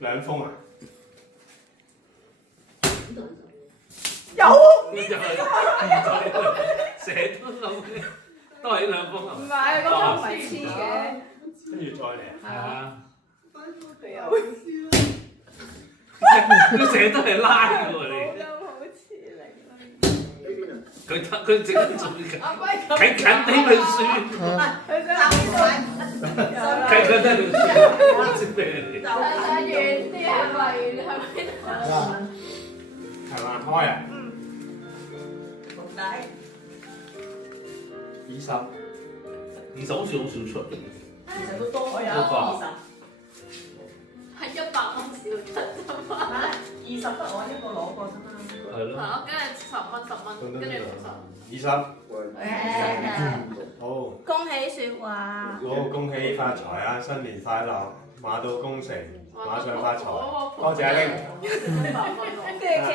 兩封啊？有呢就係成日都係兩封啊。唔係嗰個唔係黐嘅，跟住再嚟。係啊，佢有佢成日都係拉嘅喎冇你。咁好似你。佢整緊做緊，阿輝咁近近地咪算，佢想近近地咪算，我知咩嚟？遠啲係咪？係嘛？開啊！紅底20，好似好少出嘅。其實都多，我有多係100蚊少出啫嘛。 20得我一個攞過啫嘛。係係咯。咯，跟住10蚊10蚊，跟住50。 20，好，恭喜説話，好恭喜發財啊！新年快樂，馬到功成，馬上發財。多謝阿玲。跟住企